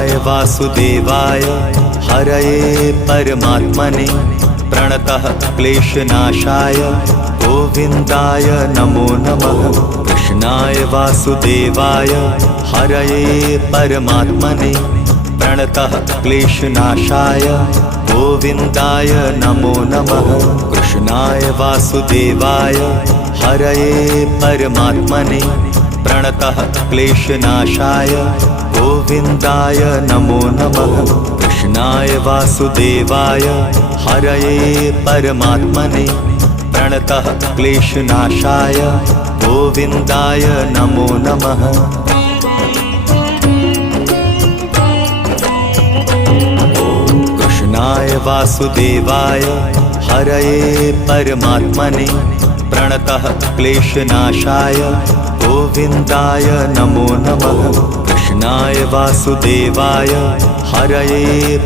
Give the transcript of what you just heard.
कृष्णाय वासुदेवाय हरये परमात्मने प्रणतः क्लेशनाशाय गोविन्दाय नमो नमः। कृष्णाय वासुदेवाय हरये परमात्मने प्रणतः क्लेशनाशाय गोविन्दाय नमो नमः। कृष्णाय वासुदेवाय हरये परमात्मने प्रणतः क्लेशनाशाय गोविन्दाय नमो नमः। कृष्णाय वासुदेवाय हरये परमात्मने प्रणतः क्लेशनाशाय गोविन्दाय नमो नमः। कृष्णाय वासुदेवाय हरये परमात्मने प्रणतः क्लेशनाशाय गोविन्दाय नमो नमः। कृष्णाय वासुदेवाय हरये